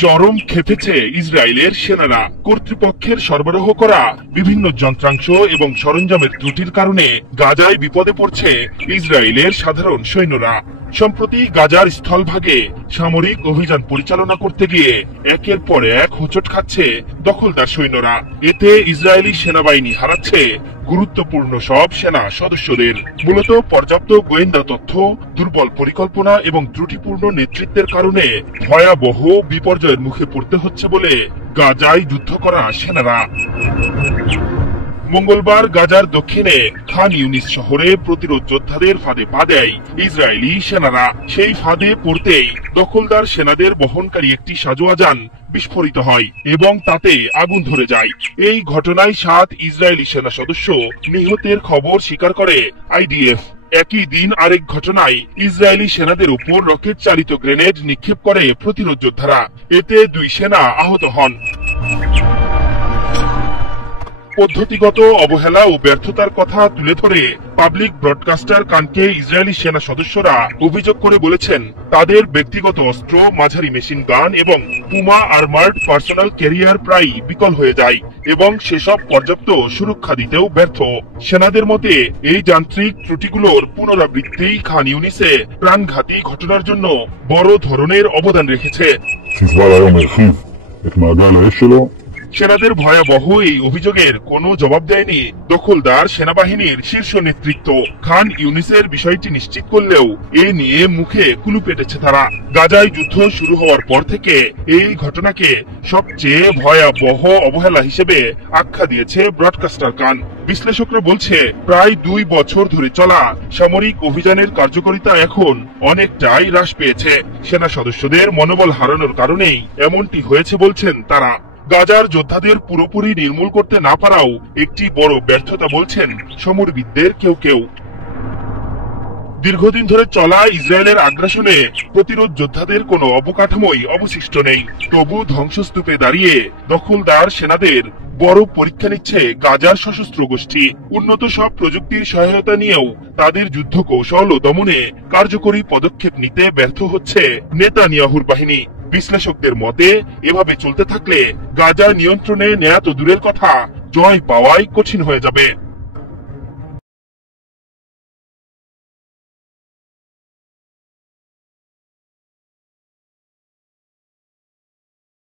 চরম ক্ষেপেছে ইসরায়েলের সেনারা। কর্তৃপক্ষের সরবরাহ করা বিভিন্ন যন্ত্রাংশ এবং সরঞ্জামের ত্রুটির কারণে গাজায় বিপদে পড়ছে ইসরায়েলের সাধারণ সৈন্যরা। সম্প্রতি গাজার স্থলভাগে সামরিক অভিযান পরিচালনা করতে গিয়ে একের পর এক হোঁচট খাচ্ছে দখলদার সৈন্যরা। এতে ইসরায়েলি সেনাবাহিনী হারাচ্ছে গুরুত্বপূর্ণ সব সেনা সদস্যদের। মূলত পর্যাপ্ত গোয়েন্দা তথ্য, দুর্বল পরিকল্পনা এবং ত্রুটিপূর্ণ নেতৃত্বের কারণে ভয়াবহ বিপর্যয়ের মুখে পড়তে হচ্ছে বলে গাজায় যুদ্ধ করা সেনারা। মঙ্গলবার গাজার দক্ষিণে খান ইউনিস শহরে প্রতিরোধ যোদ্ধাদের ফাঁদে পা দেয় ইসরায়েলি সেনারা। সেই ফাঁদে পড়তেই দখলদার সেনাদের বহনকারী একটি সাজোয়া যান বিস্ফোরিত হয় এবং তাতে আগুন ধরে যায়। এই ঘটনায় 7 ইসরায়েলি সেনা সদস্য নিহতের খবর স্বীকার করে আইডিএফ। একই দিন আরেক ঘটনায় ইসরায়েলি সেনাদের উপর রকেট চালিত গ্রেনেড নিক্ষেপ করে প্রতিরোধ যোদ্ধারা। এতে 2 সেনা আহত হন। পদ্ধতিগত অবহেলা ও ব্যর্থতার কথা তুলে ধরে পাবলিক ব্রডকাস্টার কানকে ইসরায়েলি সেনা সদস্যরা অভিযোগ করে বলেছেন, তাদের ব্যক্তিগত অস্ত্র, মাঝারি মেশিন গান এবং পুমা আর্মার্ড পার্সোনাল ক্যারিয়ার প্রায় বিকল হয়ে যায় এবং সেসব পর্যাপ্ত সুরক্ষা দিতেও ব্যর্থ। সেনাদের মতে এই যান্ত্রিক ত্রুটিগুলোর পুনরাবৃত্তি খান ইউনিসে প্রাণঘাতী ঘটনার জন্য বড় ধরনের অবদান রেখেছে। সেনাদের ভয়াবহ এই অভিযোগের কোনো জবাব দেয়নি দখলদার সেনাবাহিনীর শীর্ষ নেতৃত্ব। খান ইউনিসের বিষয়টি নিশ্চিত করলেও এ নিয়ে মুখে কুলু পেটেছে তারা। গাজায় যুদ্ধ শুরু হওয়ার পর থেকে এই ঘটনাকে সবচেয়ে ভয়াবহ অবহেলা হিসেবে আখ্যা দিয়েছে ব্রডকাস্টার কান। বিশ্লেষকরা বলছে, প্রায় 2 বছর ধরে চলা সামরিক অভিযানের কার্যকারিতা এখন অনেকটাই হ্রাস পেয়েছে। সেনা সদস্যদের মনোবল হারানোর কারণেই এমনটি হয়েছে বলছেন তারা। গাজার যোদ্ধাদের পুরোপুরি নির্মূল করতে না পারাও একটি বড় ব্যর্থতা বলছেন সমরবিদদের কেউ কেউ। দীর্ঘদিন ধরে চলা ইসরায়েলের আগ্রাসনে প্রতিরোধ যোদ্ধাদের কোনো অবকাঠামোই অবশিষ্ট নেই। তবু ধ্বংসস্তূপে দাঁড়িয়ে দখলদার সেনাদের বড় পরীক্ষা নিচ্ছে গাজার সশস্ত্র গোষ্ঠী। উন্নত সব প্রযুক্তির সহায়তা নিয়েও তাদের যুদ্ধ কৌশল ও দমনে কার্যকরী পদক্ষেপ নিতে ব্যর্থ হচ্ছে নেতানিয়াহুর বাহিনী। বিশ্লেষকদের মতে এভাবে চলতে থাকলে গাজা নিয়ন্ত্রণে নেয়া তো দূরের কথা, জয় পাওয়াই কঠিন হয়ে যাবে।